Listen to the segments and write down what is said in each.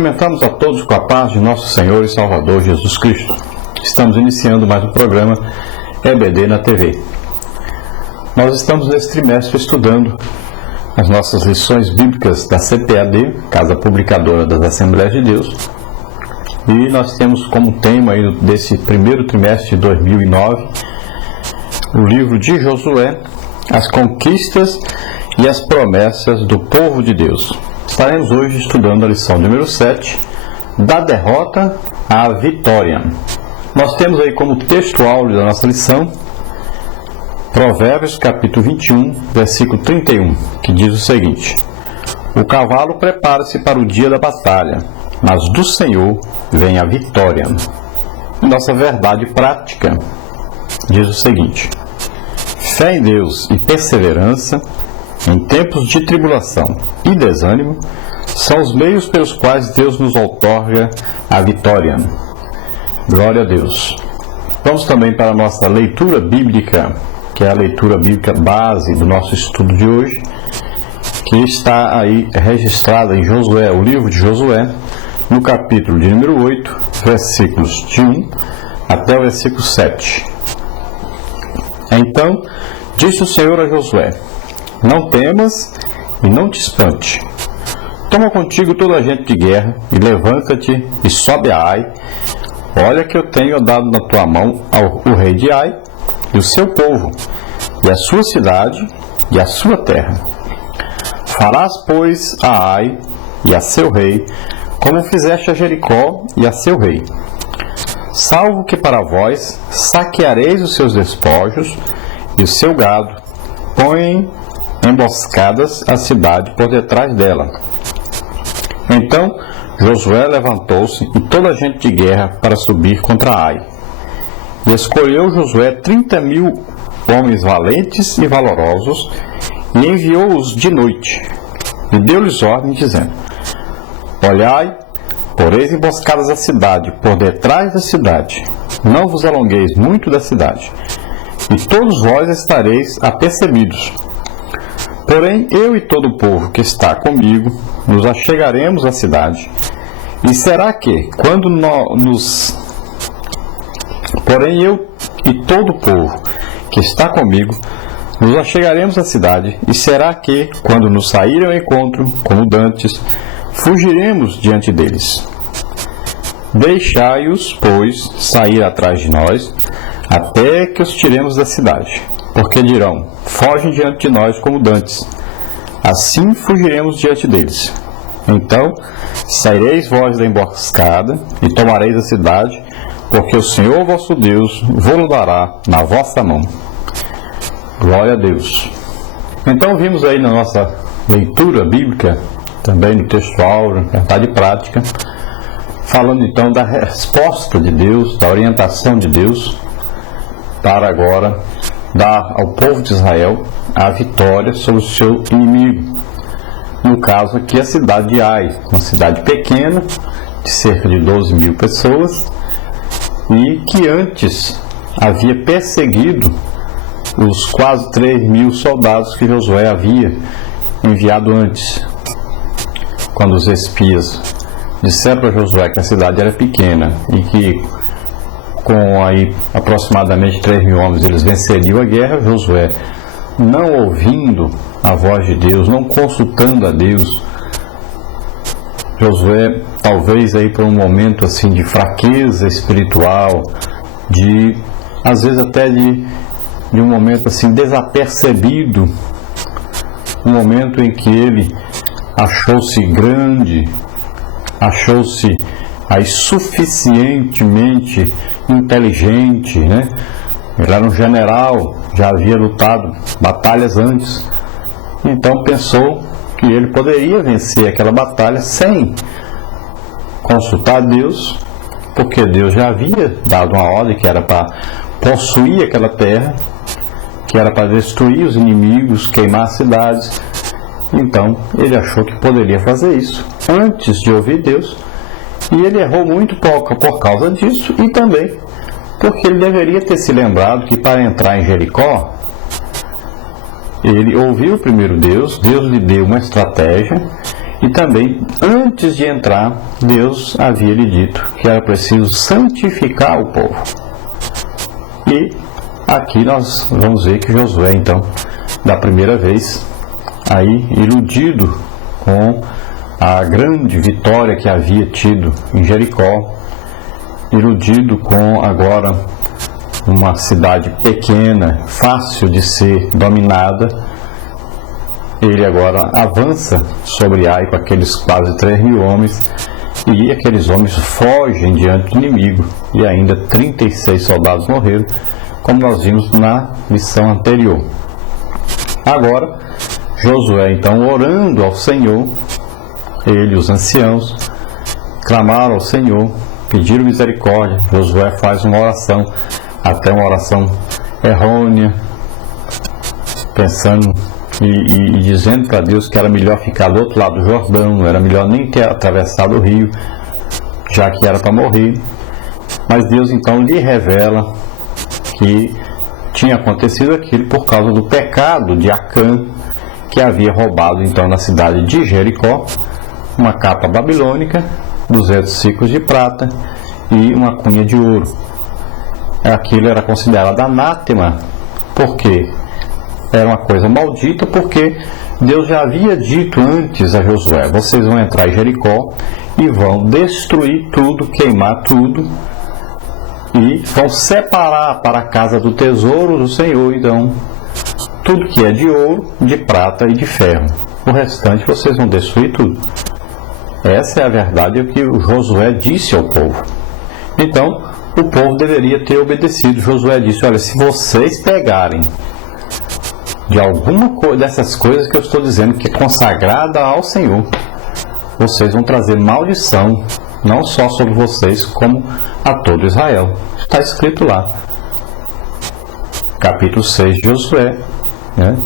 Cumprimentamos a todos com a paz de nosso Senhor e Salvador Jesus Cristo. Estamos iniciando mais um programa EBD na TV. Nós estamos nesse trimestre estudando as nossas lições bíblicas da CPAD, Casa Publicadora das Assembleias de Deus, e nós temos como tema aí desse primeiro trimestre de 2009 o livro de Josué, as conquistas e as promessas do povo de Deus. Estaremos hoje estudando a lição número 7, da derrota à vitória. Nós temos aí como texto áureo da nossa lição Provérbios capítulo 21, versículo 31, que diz o seguinte: o cavalo prepara-se para o dia da batalha, mas do Senhor vem a vitória. Nossa verdade prática diz o seguinte: fé em Deus e perseverança em tempos de tribulação e desânimo são os meios pelos quais Deus nos outorga a vitória. Glória a Deus. Vamos também para a nossa leitura bíblica, que é a leitura bíblica base do nosso estudo de hoje, que está aí registrada em Josué, o livro de Josué, no capítulo de número 8, versículos de 1 até o versículo 7. Então, disse o Senhor a Josué: não temas e não te espante. Toma contigo toda a gente de guerra e levanta-te e sobe a Ai. Olha que eu tenho dado na tua mão o rei de Ai e o seu povo, e a sua cidade e a sua terra. Farás, pois, a Ai e a seu rei, como fizeste a Jericó e a seu rei. Salvo que para vós saqueareis os seus despojos e o seu gado, põem emboscadas a cidade por detrás dela. Então Josué levantou-se e toda a gente de guerra para subir contra Ai. E escolheu Josué 30.000 homens valentes e valorosos, e enviou-os de noite, e deu-lhes ordem, dizendo: olhai, poreis emboscadas a cidade por detrás da cidade, não vos alongueis muito da cidade, e todos vós estareis apercebidos. Porém, eu e todo o povo que está comigo nos achegaremos à cidade, e será que, quando Porém, eu e todo o povo que está comigo nos achegaremos à cidade, e será que, quando nos saírem ao encontro, como dantes, fugiremos diante deles. Deixai-os, pois, sair atrás de nós, até que os tiremos da cidade. Porque dirão: fogem diante de nós como dantes. Assim fugiremos diante deles. Então saireis vós da emboscada e tomareis a cidade, porque o Senhor vosso Deus vos dará na vossa mão. Glória a Deus. Então vimos aí na nossa leitura bíblica, também no texto áureo, verdade prática, falando então da resposta de Deus, da orientação de Deus, para agora dar ao povo de Israel a vitória sobre o seu inimigo. No caso aqui, a cidade de Ai, uma cidade pequena, de cerca de 12.000 pessoas, e que antes havia perseguido os quase 3.000 soldados que Josué havia enviado antes. Quando os espias disseram para Josué que a cidade era pequena e que com aí aproximadamente 3.000 homens eles venceriam a guerra, Josué, não ouvindo a voz de Deus, não consultando a Deus, Josué, talvez aí por um momento assim de fraqueza espiritual, de às vezes até de um momento assim desapercebido, um momento em que ele achou-se grande, achou-se aí suficientemente inteligente, né? Ele era um general, já havia lutado batalhas antes, então pensou que ele poderia vencer aquela batalha sem consultar Deus, porque Deus já havia dado uma ordem que era para possuir aquela terra, que era para destruir os inimigos, queimar as cidades. Então ele achou que poderia fazer isso antes de ouvir Deus, e ele errou muito por causa disso, e também porque ele deveria ter se lembrado que para entrar em Jericó, ele ouviu primeiro Deus, Deus lhe deu uma estratégia, E também, antes de entrar, Deus havia lhe dito que era preciso santificar o povo. E aqui nós vamos ver que Josué, então, da primeira vez, aí iludido com a grande vitória que havia tido em Jericó, iludido com agora uma cidade pequena, fácil de ser dominada, ele agora avança sobre Ai com aqueles quase 3.000 homens, e aqueles homens fogem diante do inimigo, e ainda 36 soldados morreram, como nós vimos na lição anterior. Agora, Josué, então, orando ao Senhor, ele e os anciãos clamaram ao Senhor, pediram misericórdia. Josué faz uma oração, até uma oração errônea, pensando e dizendo para Deus que era melhor ficar do outro lado do Jordão, não era melhor nem ter atravessado o rio, já que era para morrer. Mas Deus então lhe revela que tinha acontecido aquilo por causa do pecado de Acã, que havia roubado então na cidade de Jericó uma capa babilônica, 200 ciclos de prata e uma cunha de ouro. Aquilo era considerado anátema, porque era uma coisa maldita, porque Deus já havia dito antes a Josué: vocês vão entrar em Jericó e vão destruir tudo, queimar tudo, e vão separar para a casa do tesouro do Senhor, então, tudo que é de ouro, de prata e de ferro. O restante vocês vão destruir tudo. Essa é a verdade que o Josué disse ao povo. Então, o povo deveria ter obedecido. Josué disse: olha, se vocês pegarem de alguma dessas coisas que eu estou dizendo que é consagrada ao Senhor, vocês vão trazer maldição, não só sobre vocês, como a todo Israel. Está escrito lá, capítulo 6 de Josué, né?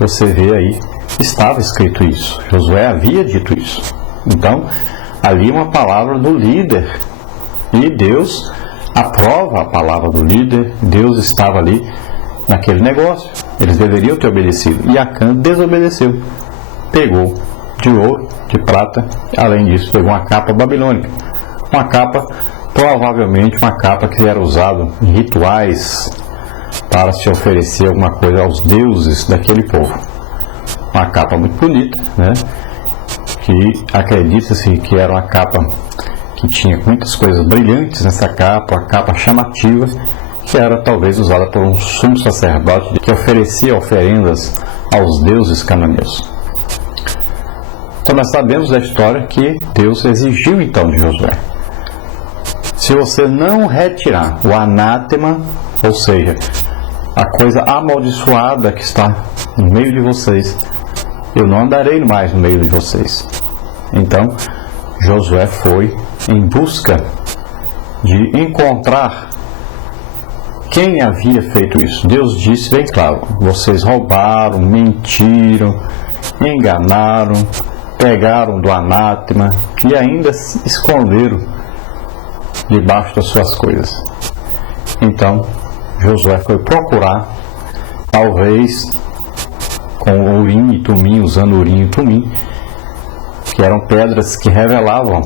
Você vê aí, estava escrito isso. Josué havia dito isso. Então, ali uma palavra do líder, e Deus aprova a palavra do líder. Deus estava ali naquele negócio, eles deveriam ter obedecido, e Acã desobedeceu, pegou de ouro, de prata, além disso pegou uma capa babilônica, uma capa, provavelmente uma capa que era usada em rituais para se oferecer alguma coisa aos deuses daquele povo. Uma capa muito bonita, né? Que acredita-se que era uma capa que tinha muitas coisas brilhantes nessa capa, uma capa chamativa, que era talvez usada por um sumo sacerdote que oferecia oferendas aos deuses cananeus. Então nós sabemos da história que Deus exigiu então de Josué: se você não retirar o anátema, ou seja, a coisa amaldiçoada que está no meio de vocês, eu não andarei mais no meio de vocês. Então Josué foi em busca de encontrar quem havia feito isso. Deus disse bem claro: vocês roubaram, mentiram, enganaram, pegaram do anátema e ainda se esconderam debaixo das suas coisas. Então Josué foi procurar, talvez com urim e tumim, usando urim e tumim, que eram pedras que revelavam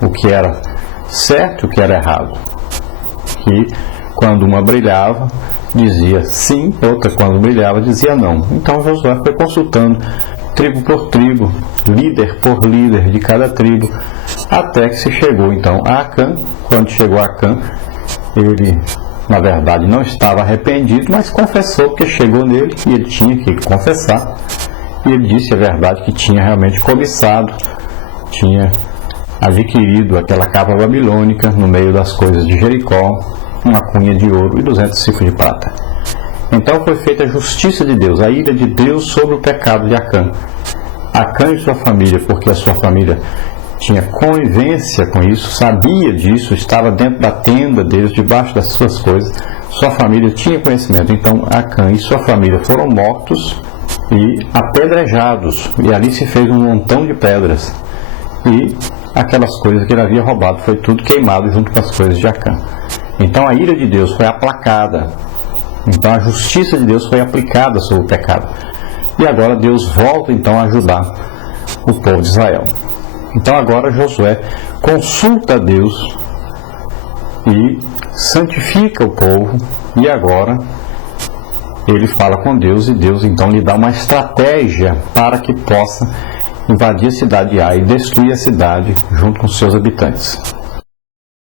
o que era certo e o que era errado. Que quando uma brilhava, dizia sim, outra quando brilhava, dizia não. Então Josué foi consultando tribo por tribo, líder por líder de cada tribo, até que se chegou então a Acã. Quando chegou a Acã, ele na verdade não estava arrependido, mas confessou, porque chegou nele e ele tinha que confessar. E ele disse a verdade, que tinha realmente cobiçado, tinha adquirido aquela capa babilônica no meio das coisas de Jericó, uma cunha de ouro e 200 ciclos de prata. Então foi feita a justiça de Deus, a ira de Deus sobre o pecado de Acã. Acã e sua família, porque a sua família tinha conivência com isso, sabia disso, estava dentro da tenda deles, debaixo das suas coisas, sua família tinha conhecimento. Então Acã e sua família foram mortos e apedrejados, e ali se fez um montão de pedras, e aquelas coisas que ele havia roubado foi tudo queimado junto com as coisas de Acã. Então a ira de Deus foi aplacada, então a justiça de Deus foi aplicada sobre o pecado. E agora Deus volta então a ajudar o povo de Israel. Então agora Josué consulta a Deus e santifica o povo, e agora ele fala com Deus, e Deus então lhe dá uma estratégia para que possa invadir a cidade A e destruir a cidade junto com seus habitantes.